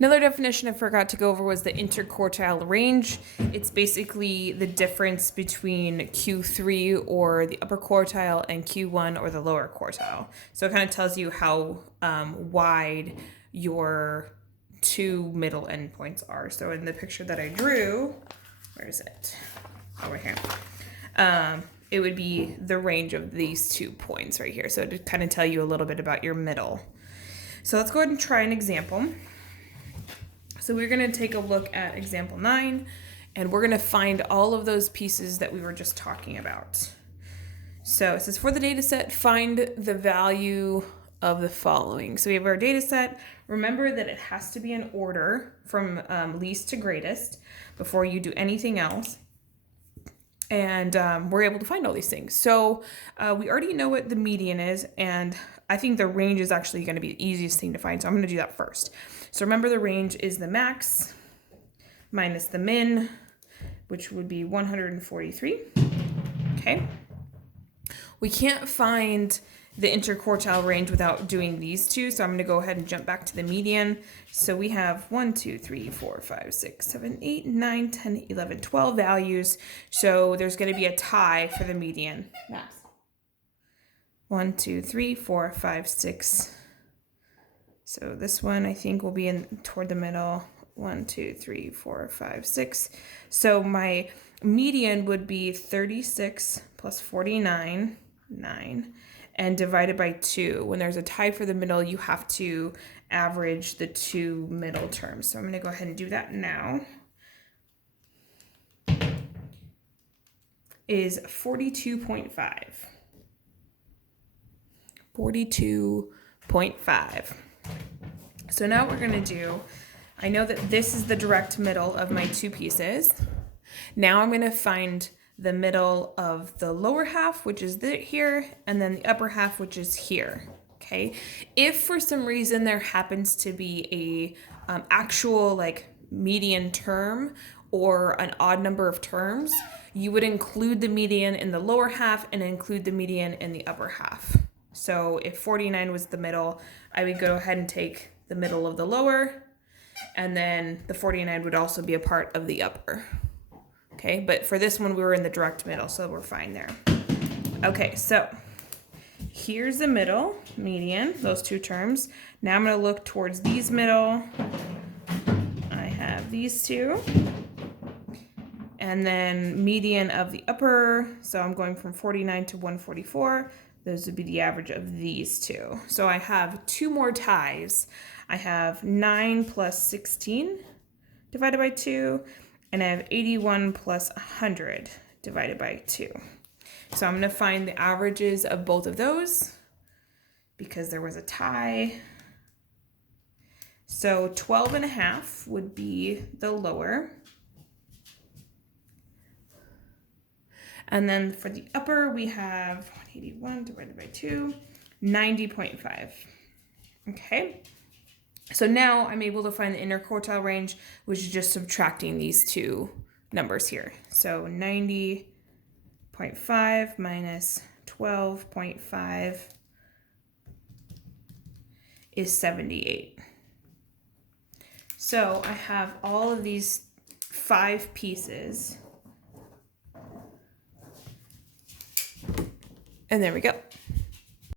Another definition I forgot to go over was the interquartile range. It's basically the difference between Q3 or the upper quartile and Q1 or the lower quartile. So it kind of tells you how wide your two middle endpoints are. So in the picture that I drew, where is it? Over here. It would be the range of these 2 points right here. So to kind of tell you a little bit about your middle. So let's go ahead and try an example. So we're going to take a look at example 9, and we're going to find all of those pieces that we were just talking about. So it says for the data set, find the value of the following. So we have our data set. Remember that it has to be in order from least to greatest before you do anything else. And we're able to find all these things. So we already know what the median is, and I think the range is actually going to be the easiest thing to find. So I'm going to do that first. So remember, the range is the max minus the min, which would be 143. Okay. We can't find the interquartile range without doing these two. So I'm going to go ahead and jump back to the median. So we have 1, 2, 3, 4, 5, 6, 7, 8, 9, 10, 11, 12 values. So there's going to be a tie for the median. Max. 1, 2, 3, 4, 5, 6. So this one I think will be in toward the middle. 1, 2, 3, 4, 5, 6. So my median would be 36 plus 49, 9, and divided by 2. When there's a tie for the middle, you have to average the two middle terms. So I'm going to go ahead and do that now. Is 42.5. 42.5. So now what we're going to do, I know that this is the direct middle of my two pieces. Now I'm going to find the middle of the lower half, which is here, and then the upper half, which is here. Okay. If for some reason there happens to be a actual like median term or an odd number of terms, you would include the median in the lower half and include the median in the upper half. So if 49 was the middle, I would go ahead and take the middle of the lower, and then the 49 would also be a part of the upper. Okay, but for this one, we were in the direct middle, so we're fine there. Okay, so here's the middle, median, those two terms. Now I'm going to look towards these middle. I have these two. And then median of the upper, so I'm going from 49 to 144. Those would be the average of these two. So I have two more ties. I have 9 plus 16 divided by 2, and I have 81 plus 100 divided by 2. So I'm going to find the averages of both of those because there was a tie. So 12.5 would be the lower. And then for the upper, we have 181 divided by 2, 90.5. Okay. So now I'm able to find the interquartile range, which is just subtracting these two numbers here. So 90.5 minus 12.5 is 78. So I have all of these 5 pieces. And there we go.